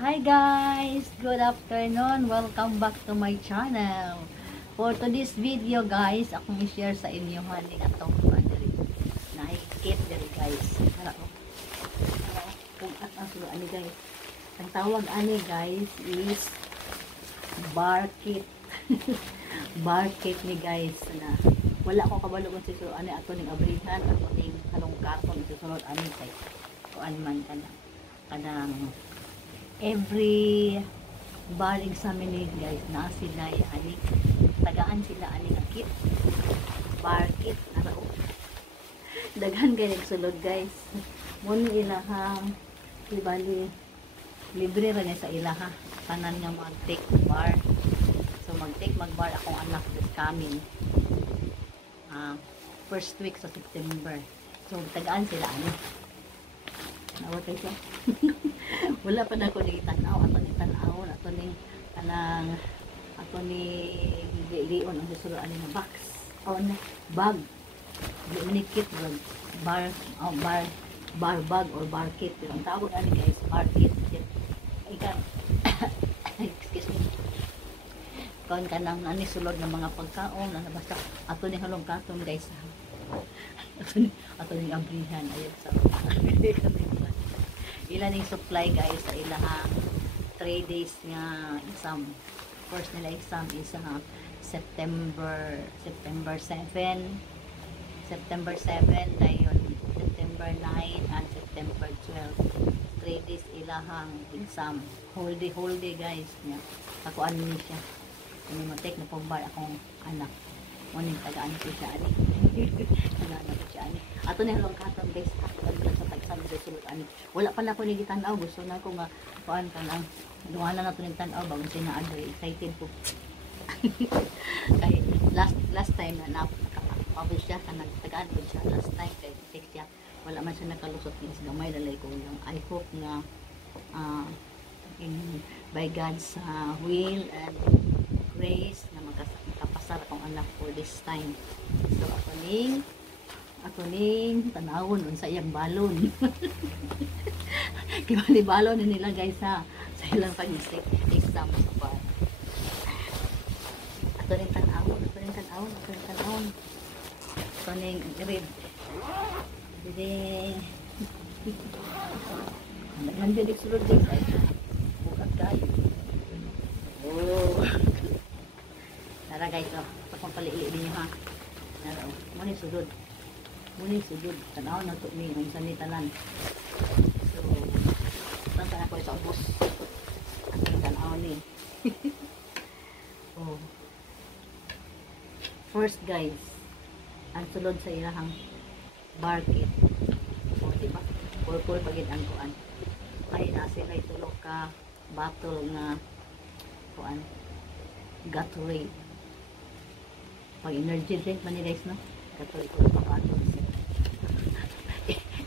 Hi guys! Good afternoon! Welcome back to my channel. For today's video guys, akong i-share sa inyo haning atong nakikit diri guys. Para kung ang sulo ani guys. Ang tawag ani guys is bar kit. Bar kit ni guys na wala ko kabalo kung sulo ani ato ning abrihan ato ning halong karton susunod ani kay kuan man kanang every bar examining guys na sila ani tagaan sila ani nga kit bar kit naro daghan kay nagsulod guys mo ni ilahang ibali libre ra ni sa ilaha tanan nga mag take bar so mag take mag bar akong anak this coming first week sa September so tagaan sila ani nawatay siya. Wala pa na ako ni tanaw ato ni tanaw ato ni kanang ato ni lion ang susuloan ni box on bag ni kit bar bag or bar kit ang tawag ani guys bar kit ikan excuse me kon kanang ani sulod ng mga pagkaon na basta ato ni halong katon guys ato ni abrihan ayun sa ilan yung supply guys sa ilahang 3 days nga exam. First nila exam is September 7 dayon September 9 and September 12 3 days ilahang exam whole day guys nya ako ano ni siya kung mo-take na pong bar akong anak morning tagaan ko siya ani tagaan ko siya ani ato na halong katon guys wala pa na ako nagitanaw gusto na ako nga kuan ka lang duha na nato nagtanaw bago sinaado excited po kay last time na nakapublish siya ka nagtagaan ko siya last time kay text siya wala man siya nakalusot is gamay dalay ko lang I hope nga by God's will and grace na makapasar akong anak for this time so ako ning tanawon unsa iyang balon kibali balon ni nila guys sa ilang pag-isip exam pa ato ning tanawon ato ning read dili nandiyan sulod guys bukat kayo tara guys pakong paliili ninyo ha tara mo ni sudod tanaw na to ni kung saan ni tanan so tantan ako sa ubos ang tanaw ni oh first guys ang sulod sa ilahang bar kit oh diba purple pagid ang kuan ay sila itulo ka bottle nga kuan Gatorade pag energy drink man ni guys no Gatorade ko pa bottle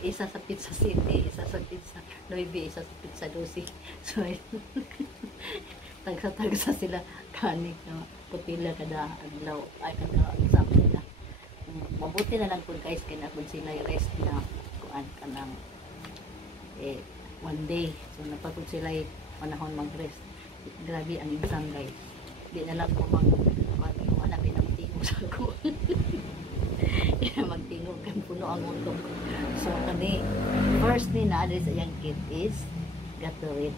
isa sa Pizza City, isa sa Pizza Noybe, isa sa Pizza Dosi. So, tagsa sila kanig na putila kada adlaw, ay kada exam nila. Mabuti na lang po guys, kaya po sila rest na kuan kanang one day. So, napapod sila panahon mag-rest. Grabe ang exam guys. Di na lang po wala pinagtingog sa ako. Magtingog kan puno ang utok. So kani first ni na sa iyang kit is Gatorade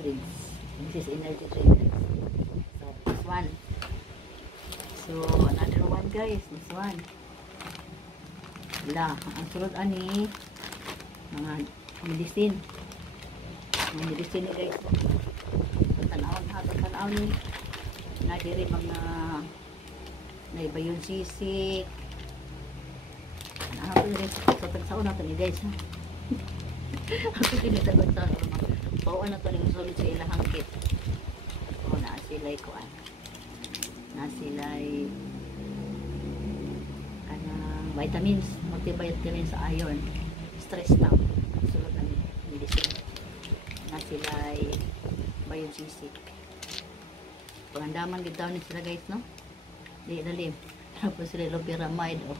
drinks. This is energy drink. So this one. So another one guys, this one. Ang sulod ani mga medicine. Mga medicine ni guys. Tanaw ni na diri mga naibayon sisik ako rin sa tagsaon nato ni guys ha ako tinitagod sa bawaan na to rin solid sa ilahang kit o na sila'y kuan na sila'y kanang vitamins multivitamins sa iron stress down sulod na medicine na sila'y bayon sisik pangandaman gitaw ni sila guys no di dalim tapos sila loperamide o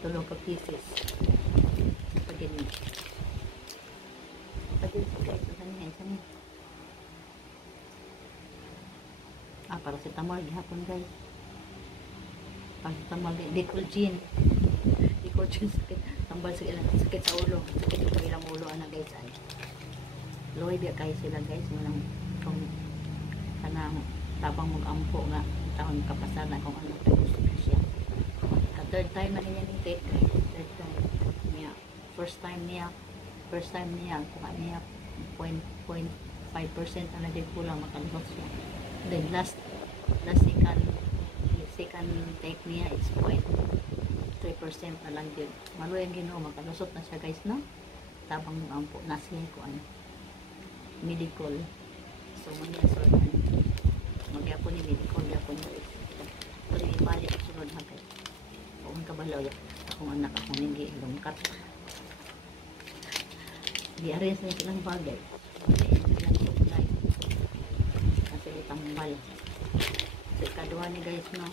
tulong ka pieces pagin guys sani Paracetamol gihapon guys. Paracetamol, Decolgen. Decolgen sakit, tambal sa ilang sakit sa ulo, sakit sa ilang ulo ana guys ay. Loy biya kay sila guys, manang kung kanang tabang mag-ampo nga taon kapasar na kung ano siya. Ka third time na niya ning take guys, third time niya. First time niya kuha niya 0.5% ang naging kulang makalusot siya. Then last second take niya is 0.3% na lang yun. Maluy ang Ginoo, makalusot na siya guys, no? Tabang ampo na siya ko ano medical. So muna so magyapon ni medical yapon guys. Pero ibalik ko sunod ha guys. Kung kabalaw ya akong anak akong hindi lungkat. Di-arrange na silang bagay. Ilang supply. Kasi itambal. So ikaduha ni guys, no?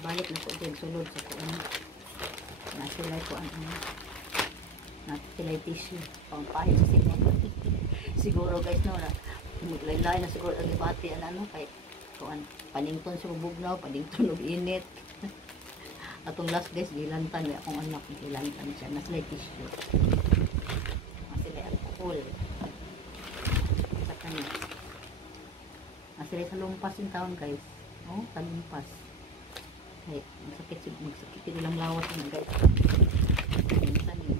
Ibalik na ko din sulod sa kuan. Nasilay ko ang ano. Nasilay tissue. Pangpahit sa siguro. Siguro guys, no? Laylay na siguro ang ibati. Ano kay kuan. Palington sa bubugnaw. Palington og init. Atong last guys, gilantan. Akong anak gilantan siya. Nasilay tissue. Full sa kanya sa lumpas yung taon guys, oh, sa lumpas ay magsakit nilang lawas na guys. Minsan yun,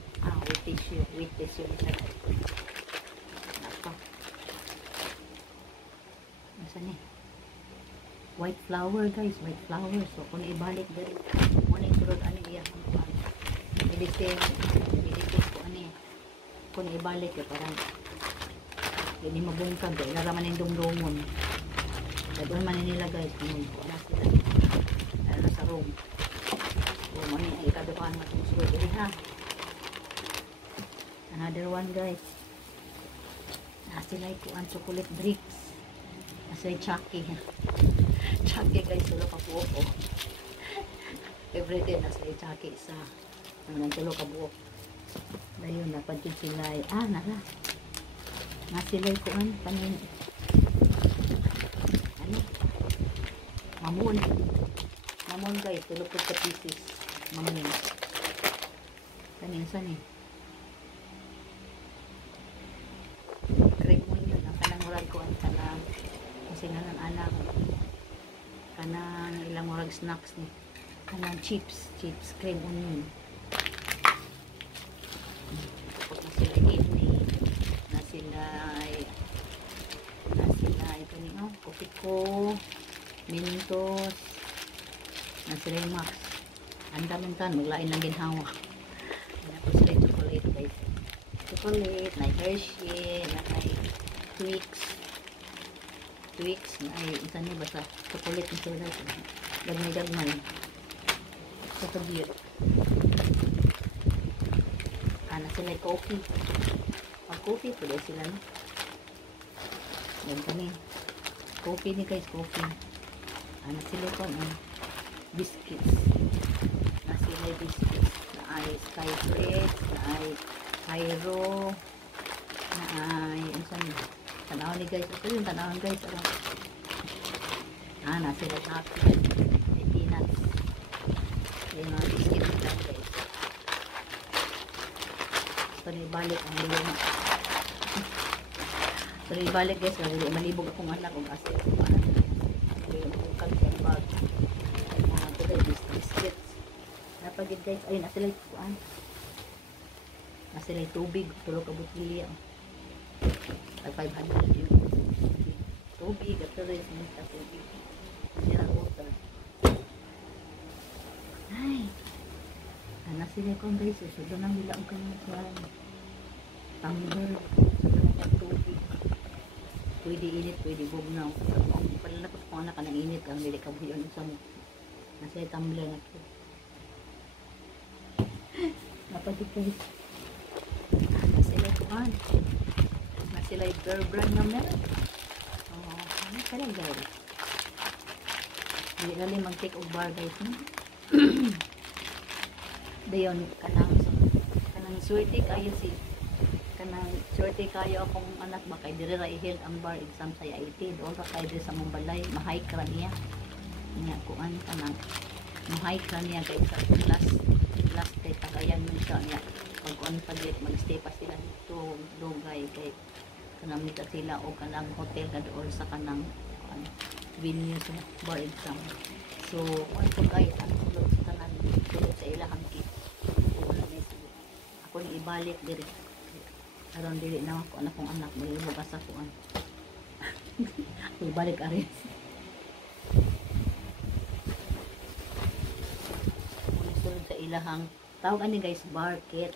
with tissue isa guys. Naka minsan white flower guys, white flower. So kung ibalik din muna yung surod ano iya medicine ko ano kung ibalik parang hindi mabungkag ilaraman yung dumdumon doon man nila guys kung wala sila ano sa room kung ano yung ikadukaan matungsulod ulit ha. Another one guys, nasilay ko ang chocolate bricks, nasilay Chucky guys, tulo ka buok everyday nasilay Chucky sa naman tulo ka buok. Dayon dapat yun sila nara nasilay ko ang panin ano mamon guys, tulog ko sa pieces mamon kaninsan cream mo yun ang kanang murag ko ang kanang kasi nga ng anak kanang ilang murag snacks ni kanang chips cream onion. Nasilay ito niyo, coffee ko, Mentos, nasilay Max. Anda mintan, maglain ng ginhawa. Tapos sila chocolate guys. Chocolate, na Hershey, na Twix, na isa niyo basta chocolate na sila. Gagmay. Sa kabir. Nasilay coffee. Ang coffee, pwede sila no? Yan kami. Coffee ni guys, coffee. Nasilay ko biscuits. Nasilay biscuits. Na ay Sky Bread, na ay Cairo, na ay tanaw ni guys. Ito yung tanawin guys. Nasilay happy. May peanuts. Yung mga biscuits nila guys. Ibalik ang luma. So ibalik guys, malibog akong anak kung kasi bag mga tulay biscuits napagid guys. Ayun, nasilay kuan, nasilay tubig, tulog ka butilya ay 500 yun tubig at tuloy sa tubig mineral water. Ay nasilay ko guys, sudo nang nila ang kanyang kuan tumbler, sudo nang tubig, pwede init, pwede bugnaw. Palalakot ko anak ka ng init ang dili ka buyon sa mo nasilay tumbler na ko napadik guys. Nasilay kuan, nasilay Bear Brand na meron. Ano ka lang guys, hindi gali mag take of bar guys no? Dayon kanang swerte kayo si kanang swerte kayo akong anak ba kay dire ra i-held ang bar exam sa IT do ra kay dire sa Mumbalay ma-hike ra niya niya kuan kanang ma-hike ra niya kay sa class kay tagayan man siya niya pag kuan pa dit mag-stay pa sila dito dugay kay kanang nita sila o kanang hotel ka doon sa kanang kuan venue sa bar exam. So kuan ko kay ang sulod sa tanan sulod sa ilahang kit ako ni ibalik diri aron dili na ako anak kong anak may bukas ako an ibalik ari sulod sa ilahang tawag ani guys barket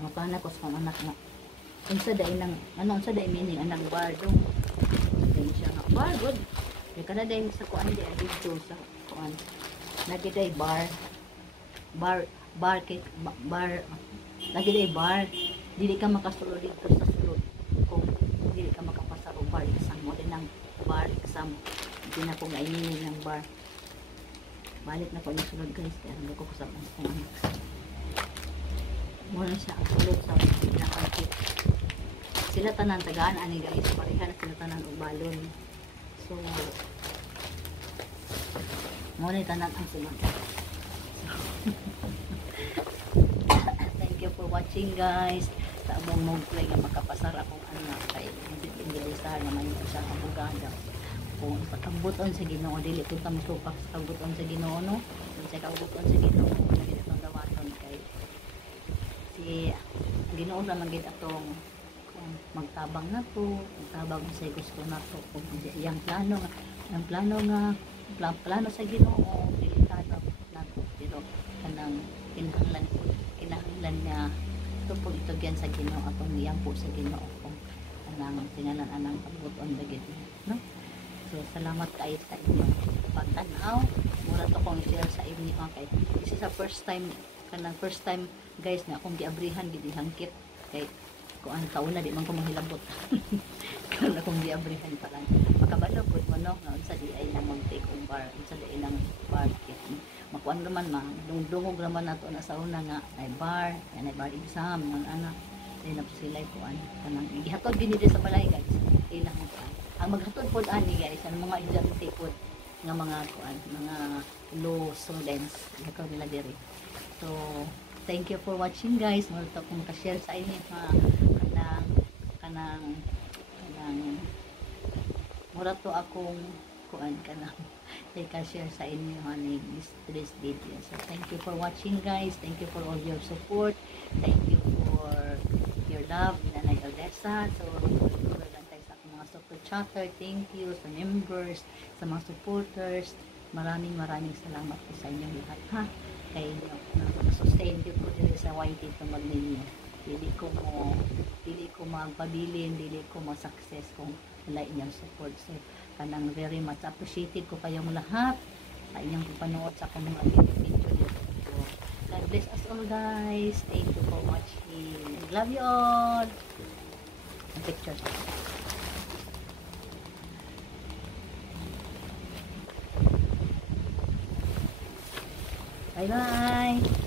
mapana ko sa anak na unsa dai nang ano unsa dai meaning anak bar dong din siya nga bar good kay kada dai sa kuan di dito sa kuan lagi dai bar lagi dai bar dili ka makasulod dito sa sulod kung dili ka makapasa og bar exam mo din ang bar exam di na ko ngayon ng bar balik na ko yung sulod guys kaya hindi ko kusapan kung ano muna siya ang sulod sa pinakakit sila tanan tagaan ani guys pareha na sila tanan og balon so muna tanan ang sulod thank you for watching guys sa among mong-play nga makapasar akong anak kay hindi ingilisahan naman yung isang abogada kung sa kabuton sa Ginoo dili ko ta masupak sa kabuton sa Ginoo no sa kabuton sa Ginoo dili itong dawaton kay si Ginoo naman gid atong magtabang na to magtabang sa gusto na to kung yang plano sa Ginoo delikado na to pero kanang kinahanglan niya tupod ito gyan sa Ginoo atong iyang po sa Ginoo kung kanang tingalan anang kabuton bagid no. So, salamat kayo sa inyong pagtanaw. Mura to kong share sa inyo. Okay. This is the first time guys na akong giabrihan, gidihangkit. Kay, kung ang kauna, di man ko mahilabot. Kung akong giabrihan pa lang. Makabalabot mo, no? Sa di ay nang mag-take on bar. Sa di ay nang bar kit. Makuan naman, dungdungog naman na to na sa una nga. Ay bar exam, ng anak. Ay na sila kuan. Kanang, ihatod ginili sa balay, guys. Ilang mo kuan. Ang maghatod po ani guys ang mga estudyante po nga mga kuan mga law students ikaw nila diri so thank you for watching guys mo to kung ka-share sa inyo kanang mura to akong kuan kanang ka-share sa inyo ani this video so thank you for watching guys thank you for all your support thank you for your love Nanay Odessa so super chatter, thank you sa members, sa mga supporters. Maraming salamat po sa inyong lahat ha. Kay na-sustain ko dito sa YT tumag ninyo. Dili ko magpabilin, dili ko ma-success kung wala inyong support. So, kanang very much appreciated ko kayong lahat sa inyong panood sa akong mga video dito. So, God bless us all guys. Thank you for watching. Love you all. Pictures. Bye-bye.